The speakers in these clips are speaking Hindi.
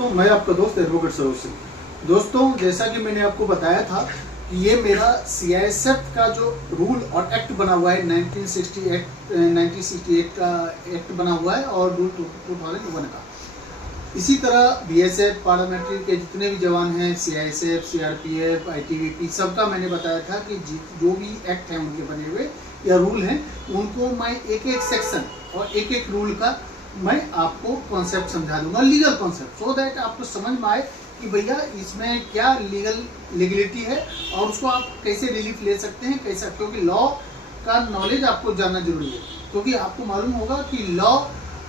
दोस्तों, मैं आपका दोस्त एडवोकेट सरोज सिंह। दोस्तों, जैसा कि मैंने आपको बताया था कि ये मेरा CISF का जो रूल और एक्ट बना हुआ है 1968 का एक्ट बना हुआ है और रूल 2001 का। इसी तरह BSF पार्लियामेंट्री के जितने भी जवान हैं, CISF, CRPF, ITBP, सबका मैंने बताया था कि जो भी एक्ट हैं उनके बने हुए या रूल हैं, उनको मैं एक एक सेक्शन और एक एक रूल का मैं आपको कॉन्सेप्ट समझा दूंगा, लीगल कॉन्सेप्ट, सो दैट आपको समझ में आए कि भैया इसमें क्या लीगलिटी है और उसको आप कैसे रिलीफ ले सकते हैं, कैसा, क्योंकि लॉ का नॉलेज आपको जानना जरूरी है। क्योंकि आपको मालूम होगा कि लॉ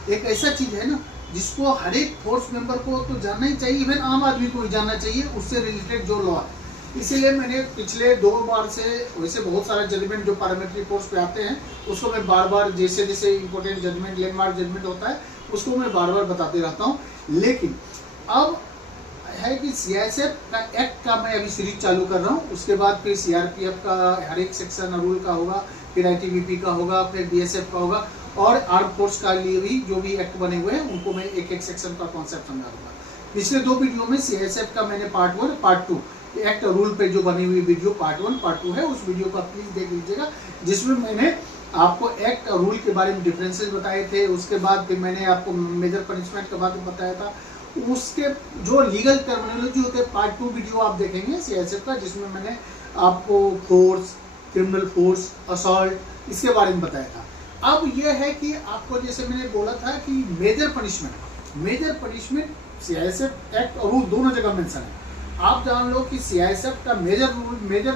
एक ऐसा चीज़ है ना जिसको हर एक फोर्स मेंबर को तो जानना ही चाहिए, इवन आम आदमी को भी जानना चाहिए, उससे रिलेटेड जो लॉ है। इसीलिए मैंने पिछले 2 बार से, वैसे बहुत सारा जजमेंट जो पार्लियामेंट्री कोर्ट्स पे आते हैं उसको मैं बार बार, जैसे जैसे इंपॉर्टेंट जजमेंट, लैंडमार्क जजमेंट होता है उसको मैं बार बार बताते रहता हूँ। लेकिन अब है कि CISF का एक्ट का मैं अभी सीरीज चालू कर रहा हूँ, उसके बाद फिर CRPF का हर एक सेक्शन रूल का होगा, फिर ITBP का होगा, फिर BSF का होगा, और आर्म फोर्स का लिए भी जो भी एक्ट बने हुए हैं उनको मैं एक एक सेक्शन का कॉन्सेप्ट समझा दूंगा। पिछले 2 वीडियो में CISF का मैंने पार्ट 1 पार्ट 2 एक्ट रूल पे जो बनी हुई वीडियो पार्ट 1 पार्ट 2 है, उस वीडियो को प्लीज देख लीजिएगा, जिसमें मैंने आपको एक्ट और रूल के बारे में डिफरेंसेस बताए थे। उसके बाद फिर मैंने आपको मेजर पनिशमेंट के बारे में बताया था। उसके जो लीगल टर्मिनोलॉजी होते हैं, पार्ट 2 वीडियो आप देखेंगे CISF का, जिसमें मैंने आपको फोर्स, क्रिमिनल फोर्स, असॉल्ट, इसके बारे में बताया था। अब यह है कि आपको, जैसे मैंने बोला था कि मेजर पनिशमेंट CISF एक्ट और रूल दोनों जगह मेंशन है। आप जान लो कि CISF का मेजर रूल, मेजर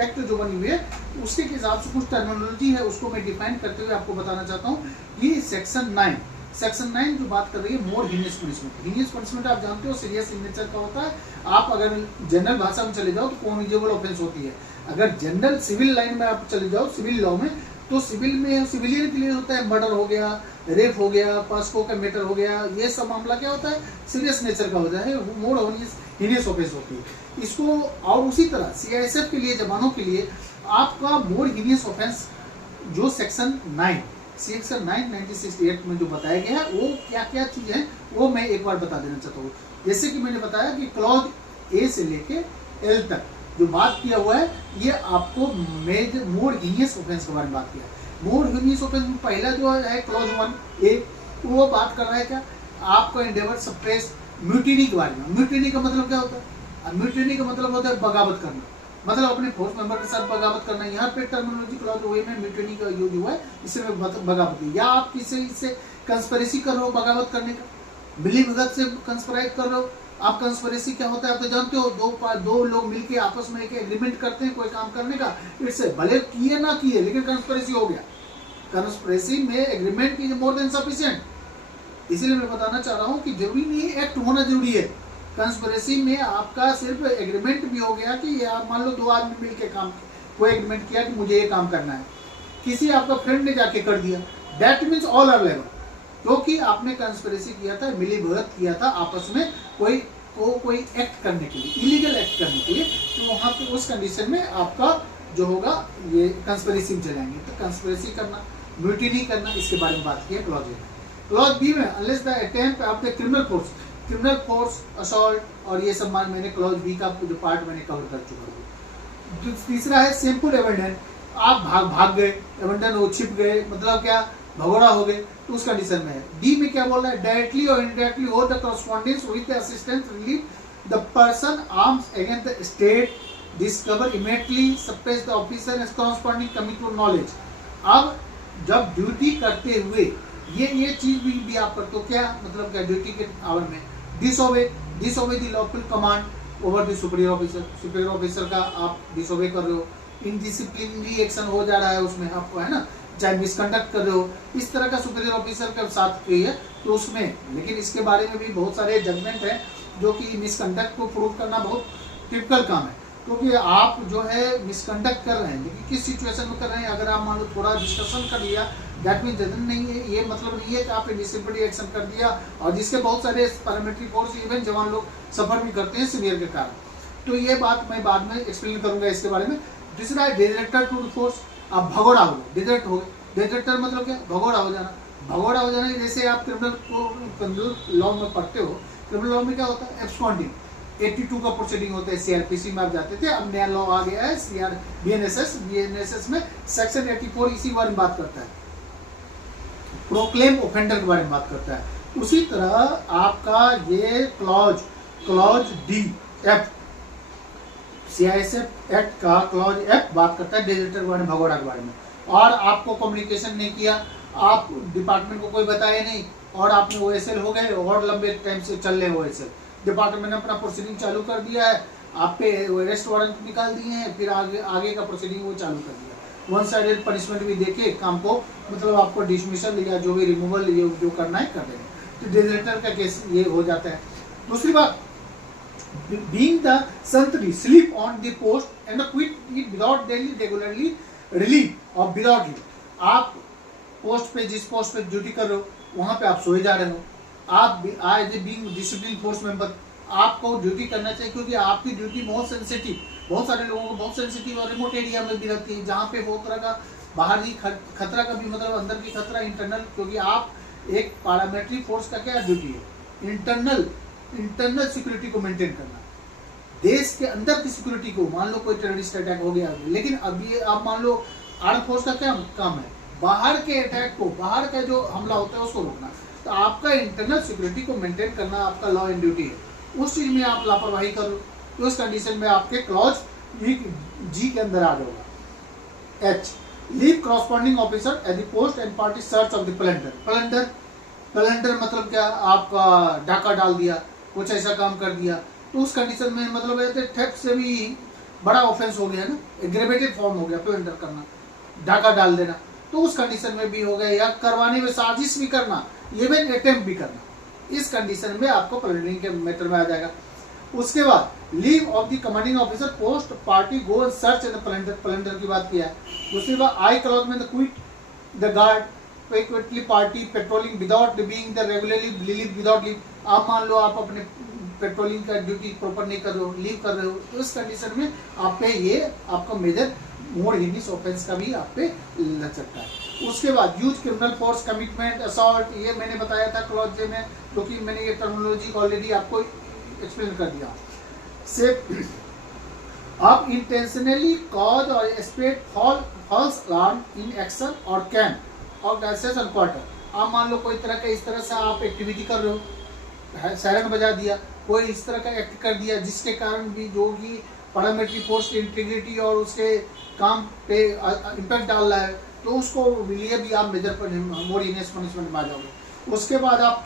एक्ट जो बनी हुई है, उसके हिसाब से कुछ टर्मिनोलॉजी है, उसको मैं डिफाइन करते हुए आपको बताना चाहता हूँ। ये सेक्शन 9 जो बात कर रही है मोर हीनियस पनिशमेंट। हीनियस पनिशमेंट आप जानते हो सीरियस इन नेचर का होता है। आप अगर जनरल भाषा में चले जाओ तो कॉग्निजेबल ऑफेंस होती है। अगर जनरल सिविल लाइन में आप चले जाओ, सिविल लॉ में, तो सिविल में सिविलियन के लिए होता है मर्डर हो गया, रेप हो गया, पास्को का मैटर हो गया, ये सब मामला क्या होता है, सीरियस नेचर का होता है, मोर हीनियस ऑफेंस होती है इसको। और उसी तरह CISF के लिए, जवानों के लिए आपका मोर हीनियस ऑफेंस जो सेक्शन 9 1968 में जो बताया गया है, वो क्या क्या चीज है वो मैं एक बार बता देना चाहता हूँ। जैसे कि मैंने बताया कि क्लॉज A से लेके L तक जो बात किया हुआ है, ये आपको मोर हीनियस ऑफेंस के बारे में बात किया है। मोर हीनियस ऑफेंस में पहला जो है क्लॉज 1A, वो बात कर रहा है क्या, आपको एंडेवर सप्रेस म्यूटिनी के बारे में। म्यूटिनी का मतलब क्या होता है? म्यूटिनी का मतलब होता है बगावत करना, मतलब अपने फोर्स मेंबर के साथ बगावत करना। यहाँ पे टर्मिनोलॉजी क्लॉज वे में म्यूटिनी का यूज हुआ है, इसमें बगावत, या आप किसी से कंस्पिरेसी कर रहे हो बगावत करने का, मिलीभगत से कंस्पिरेट कर रहे हो। आप कंस्पिरेसी क्या होता है आप तो जानते हो, दो लोग मिलके आपस में एक एग्रीमेंट करते हैं कोई काम करने का, इससे भले किए ना किए लेकिन कंस्पिरेसी हो गया। कंस्पिरेसी में agreement is more than sufficient. इसीलिए मैं बताना चाह रहा हूँ कि जरूरी नहीं है एक्ट होना जरूरी है। कंस्पिरेसी में आपका सिर्फ एग्रीमेंट भी हो गया कि ये आप मान लो 2 आदमी मिलके काम, कोई एग्रीमेंट किया कि मुझे ये काम करना है, किसी आपका फ्रेंड ने जाके कर दिया, that means all are level, क्योंकि आपने कंस्पिरेसी किया था, मिलीभगत किया था आपस में कोई एक्ट करने के लिए, इलीगल एक्ट करने के लिए, तो वहाँ पे उस कंडीशन में आपका जो होगा ये कंस्पिरेसी में चलाएंगे। तो कंस्पिरेसी करना, म्यूटिनी करना, इसके बारे में बात की है क्लॉज ए। क्लॉज बी में unless the attempt of the criminal force, assault, और ये सब मान मैंने क्लॉज बी का जो पार्ट मैंने कवर कर चुका हूँ। तीसरा है सिंपल एबंडन, आप भाग गए, एबंडन हो, छिप गए, मतलब क्या, भगोड़ा हो गए, तो उस कंडीशन में है। डी में क्या बोल रहा है, डायरेक्टली और इनडायरेक्टली हो the correspondence with the assistance relieve the person arms against the state, discover immediately, suppress the officer as corresponding coming to knowledge. अब जब ड्यूटी करते हुए ये चीज भी आप करते हो, क्या मतलब क्या, ड्यूटी के आवर में disobey the lawful command over the superior officer का आप डिसओबे कर रहे हो, इनडिसिप्लिनरी एक्शन हो जा रहा है उसमें आपको, है ना, चाहे मिसकंडक्ट कर रहे हो, इस तरह का सुपीरियर ऑफिसर के साथ की है तो उसमें। लेकिन इसके बारे में भी बहुत सारे जजमेंट है जो कि मिसकंडक्ट को प्रूव करना बहुत टिपिकल काम है, क्योंकि आप जो है मिसकंडक्ट कर रहे हैं, लेकिन किस सिचुएशन में कर रहे हैं, अगर आप मान लो थोड़ा डिस्कशन कर लिया, दैट मीन जजमेंट नहीं है, ये मतलब नहीं है कि आपने डिसिप्लिनरी एक्शन कर दिया, और जिसके बहुत सारे पार्लियामेंट्री फोर्स इवन जवान लोग सफर भी करते हैं सीवियर के कारण। तो ये बात मैं बाद में एक्सप्लेन करूंगा इसके बारे में। दूसरा है डिजर्टर टू फोर्स, आप भगोड़ा हो गए, डिजर्ट हो गए। डिजर्टर मतलब क्या, भगोड़ा हो जाना। भगोड़ा हो जाना जैसे आप क्रिमिनल लॉ में पढ़ते हो क्रिमिनल लॉ में क्या होता है, एब्सकॉन्डिंग 82 का प्रोसीडिंग होता है, सीआरपीसी में आप जाते थे, अब नया लॉ आ गया है सीआर बीएनएसएस में सेक्शन 84 इसी बारे में बात करता है, प्रोक्लेम ऑफेंडर के बारे में बात करता है। उसी तरह आपका ये clause D F CISF act का क्लॉज एफ बात करता है डेजर्टर के बारे में, भगोड़ा के बारे में। और आपको कम्युनिकेशन नहीं किया, आप डिपार्टमेंट को कोई बताया नहीं और आपने ओएसएल हो गए और लंबे टाइम से चल रहे ओएसएल, डिपार्टमेंट ने अपना प्रोसीडिंग चालू कर दिया है, आप पे अरेस्ट वारंट निकाल दिए हैं, फिर आगे का प्रोसीडिंग वो चालू कर दिया, वन साइडेड पनिशमेंट भी देके काम को मतलब आपको डिसमिसल या जो भी रिमूवल जो करना है कर देंगे, तो डेजर्टर का केस ये हो जाता है। दूसरी बात, being the sentry sleep on the post and quit it without daily regularly relief or without leave, आप पोस्ट पे जिस पोस्ट पे ड्यूटी कर रहे हो वहां पे आप सोए जा रहे हो, आप as a being discipline force member आपको ड्यूटी करना चाहिए, क्योंकि आपकी ड्यूटी बहुत सेंसिटिव, बहुत सारे लोगों को बहुत सेंसिटिव और रिमोट एरिया में भी रहती है, जहाँ पे बहुत तरह का बाहरी खतरा का भी मतलब अंदर की खतरा इंटरनल, क्योंकि आप एक पैरामिलिट्री फोर्स का क्या ड्यूटी है, इंटरनल सिक्योरिटी को मेंटेन करना, देश के अंदर की सिक्योरिटी को, मान लो कोई टेररिस्ट अटैक हो गया, लेकिन अभी आप मान लो आर्म फोर्स का क्या काम है, बाहर के अटैक को, बाहर का जो हमला होता है उसको रोकना, तो आपका इंटरनल सिक्योरिटी को मेंटेन करना आपका लॉ एंड ड्यूटी है, उस चीज में आप लापरवाही करो तो उस कंडीशन में आपके क्लॉज जी के अंदर आ जाएगा। H, leave corresponding officer at the post and party search of the plunder मतलब क्या, आपका डाका डाल दिया, कुछ ऐसा काम कर दिया, तो उस कंडीशन में मतलब थेफ्ट से भी बड़ा ऑफेंस हो गया ना, एग्रेवेटेड फॉर्म हो गया प्लंडर करना, डाका डाल देना, तो उस कंडीशन में भी हो गया, या करवाने में साजिश भी करना, इवन अटेम्प्ट भी करना, इस कंडीशन में आपको प्लंडरिंग के मेथड में आ जाएगा। उसके बाद leave of the commanding officer post party go and search and plunder की बात किया है। दूसरी बात, आई क्लॉज में quit the guard frequently party patrolling without being the regularly leave without leave, आप मान लो आप अपने पेट्रोलिंग का ड्यूटी प्रॉपर नहीं कर रहे हो, लीव कर रहे हो, तो इस कंडीशन में आप पे ये आपका मेजर मोर हिनिस ऑफेंस का भी आप पे लग सकता है। उसके बाद use criminal force commitment assault, ये मैंने बताया था क्लॉज जे में, क्योंकि मैंने ये टर्मिनोलॉजी ऑलरेडी आपको एक्सप्लेन कर दिया। से आप इंटेंशनली कॉज और spread false alarm in action और कैंप और गैसेस क्वार्टर, आप मान लो कोई तरह का इस तरह से आप एक्टिविटी कर रहे हो, सायरन बजा दिया, कोई इस तरह का एक्ट कर दिया जिसके कारण भी जो कि पैरामिलिट्री फोर्स की इंटीग्रिटी और उसके काम पे इम्पैक्ट डाल रहा है, तो उसको लिए भी आप मेजर मोर हीनियस पनिशमेंट में आ जाओगे। उसके बाद आप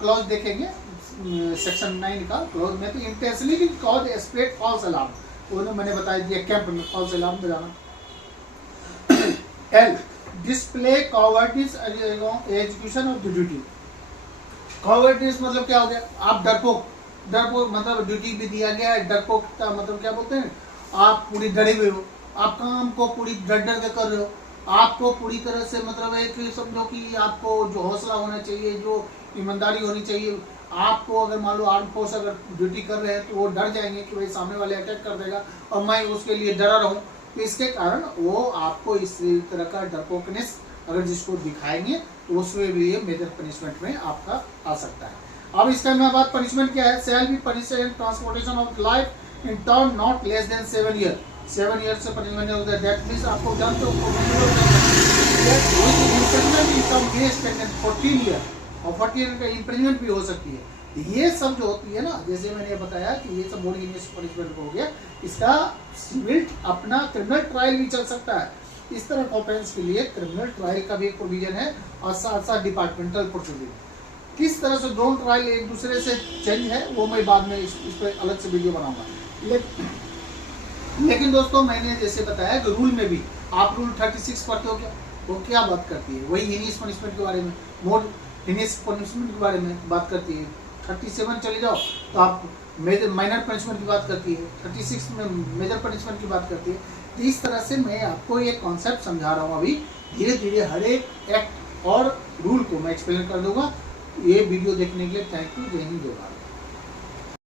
क्लॉज देखेंगे सेक्शन 9 का क्लॉज में, तो intentionally cause spread false alarm, तो मैंने बता दिया कैंप में फॉल्स अलार्म बजाना। L, display cowardice execution of the duty, cowardice मतलब क्या हो गया, आप डरपोक मतलब ड्यूटी भी दिया गया है, डरपोक का मतलब क्या बोलते हैं, आप पूरी डरे हुए हो, आप काम को पूरी डर के कर रहे हो, आपको पूरी तरह से मतलब है कि समझो कि आपको जो हौसला होना चाहिए, जो ईमानदारी होनी चाहिए, आपको अगर मान लो आर्म फोर्स अगर ड्यूटी कर रहे हैं तो वो डर जाएंगे कि भाई सामने वाले अटैक कर देगा और मैं उसके लिए डरा रहूं, तो इसके कारण वो आपको इस तरह का डरपोकनेस अगर जिसको दिखाएंगे तो उसमें भी ये मेजर पनिशमेंट में आपका आ सकता है। अब इसका में बात पनिशमेंट क्या है, shall be punished in transportation of life in term not less than 7 year, 7 year से पनिशमेंट होता है, दैट मींस आपको जानते हो 14 ईयर और 40 ईयर का इम्प्रिजमेंट भी हो सकती है। ये सब जो होती है ना, जैसे मैंने बताया कि ये सब मोर हीनियस पनिशमेंट हो गया, इसका सिविल अपना क्रिमिनल ट्रायल भी चल सकता है, इस तरह ऑफेंस के लिए क्रिमिनल ट्रायल का भी एक प्रोविजन है, और साथ साथ डिपार्टमेंटल प्रोसीडिंग, किस तरह से दोनों ट्रायल एक दूसरे से चेंज है वो मैं बाद में इस पर अलग से वीडियो बनाऊंगा। लेकिन दोस्तों मैंने जैसे बताया कि रूल में भी आप रूल 36 पढ़ते हो क्या, वो क्या बात करती है, वही हीनियस पनिशमेंट के बारे में, मोर हीनियस पनिशमेंट के बारे में बात करती है। 37 चले जाओ तो आप माइनर पनिशमेंट की बात करती है, 36 में मेजर पनिशमेंट की बात करती है। तो इस तरह से मैं आपको ये कॉन्सेप्ट समझा रहा हूँ, अभी धीरे धीरे हर एक एक्ट और रूल को मैं एक्सप्लेन कर दूंगा। ये वीडियो देखने के लिए थैंक यू, जय हिंद, जय भारत।